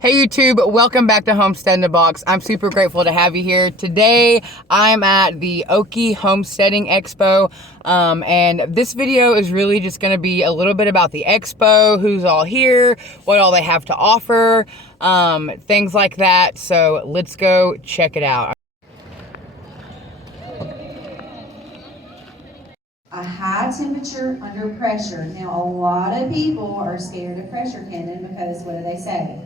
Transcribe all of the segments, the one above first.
Hey YouTube, welcome back to Homestead in the Box. I'm super grateful to have you here. Today, I'm at the Okie Homesteading Expo, and this video is really just going to be a little bit about the expo, who's all here, what all they have to offer, things like that. So let's go check it out. A high temperature under pressure. Now, a lot of people are scared of pressure cannon because what do they say?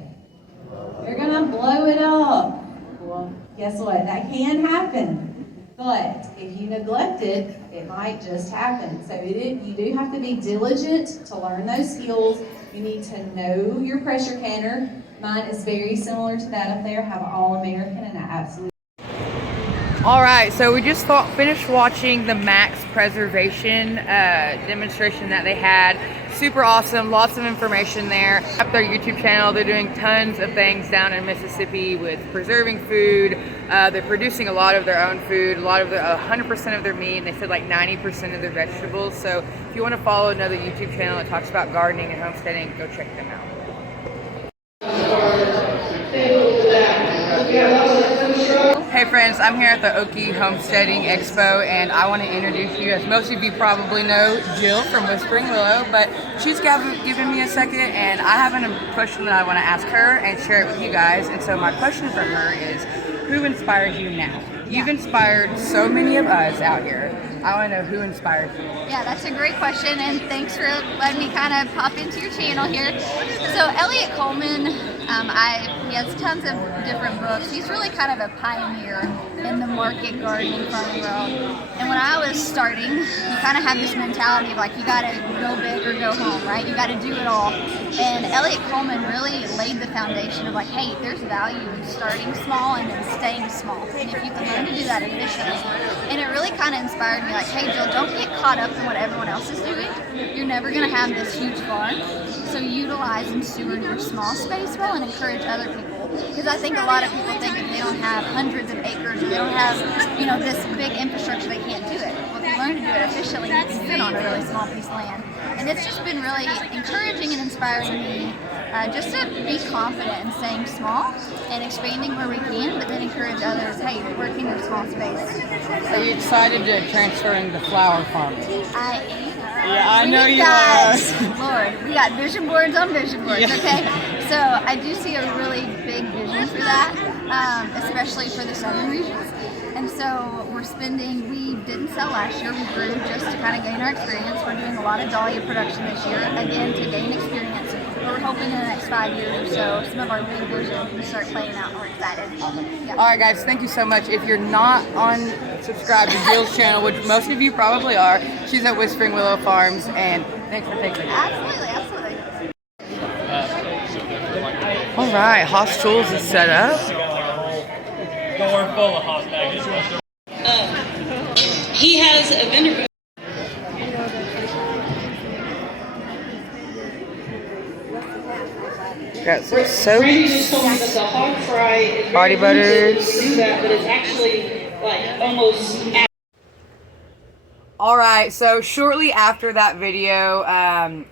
You're gonna blow it up. Well, guess what? That can happen. But if you neglect it, it might just happen. So you do have to be diligent to learn those skills. You need to know your pressure canner. Mine is very similar to that up there. I have an All-American, and I absolutely. All right, so we just finished watching the max preservation demonstration that they had. Super awesome, lots of information there. Up their YouTube channel, they're doing tons of things down in Mississippi with preserving food. They're producing a lot of their own food, 100% of their meat, and they said like 90% of their vegetables. So if you want to follow another YouTube channel that talks about gardening and homesteading, go check them out. Hey friends, I'm here at the Okie Homesteading Expo, and I want to introduce you, as most of you probably know, Jill from Whispering Willow, but she's given me a second, and I have a question that I want to ask her and share it with you guys. And so my question for her is, who inspires you now? You've inspired so many of us out here. I want to know who inspires you. Yeah, that's a great question, and thanks for letting me kind of pop into your channel here. So Elliot Coleman, he has tons of different books. He's really kind of a pioneer in the market gardening farming world. And when I was starting, you kind of have this mentality of like, you got to go big or go home, right? You got to do it all. And Elliot Coleman really laid the foundation of like, hey, there's value in starting small and then staying small. And if you can learn to do that efficiently. And it really kind of inspired me like, hey Jill, don't get caught up in what everyone else is doing. You're never going to have this huge farm. So utilize and steward your small space well and encourage other people. Because I think a lot of people think if they don't have hundreds of acres or they don't have, this big infrastructure, they can't do it. Well, if you learn to do it efficiently, you can fit on a really small piece of land. And it's just been really encouraging and inspiring me just to be confident in staying small and expanding where we can, but then encourage others, hey, work in your small space. Are you excited to transfer into the flower farm? I am. Yeah, I know you are. Lord, we got vision boards on vision boards, okay? So I do see a really big vision for that, especially for the southern regions. And so we didn't sell last year, we grew just to kind of gain our experience. We're doing a lot of dahlia production this year, again, to gain experience. We're hoping in the next 5 years or so, some of our big vision can start playing out, and we're excited. Yep. All right, guys, thank you so much. If you're not subscribed to Jill's channel, which most of you probably are, she's at Whispering Willow Farms, and thanks for taking it. Absolutely. All right, Haas Tools is set up. Door full of hot baggage. He has a vendor booth. Got some soaps, Randy just told me that the hog fry is body butters. to do that, but it's actually like almost. All right, so shortly after that video,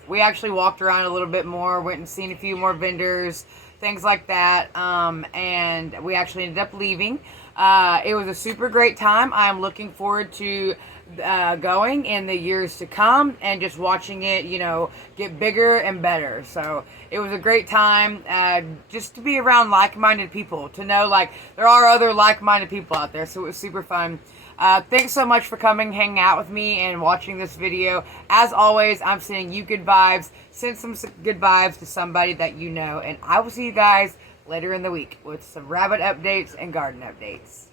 we actually walked around a little bit more, went and seen a few more vendors, things like that, and we actually ended up leaving. It was a super great time. I'm looking forward to going in the years to come and just watching it, get bigger and better. So it was a great time just to be around like-minded people, to know like there are other like-minded people out there. So it was super fun. Thanks so much for coming, hanging out with me, and watching this video. As always, I'm sending you good vibes. Send some good vibes to somebody that you know, and I will see you guys later in the week with some rabbit updates and garden updates.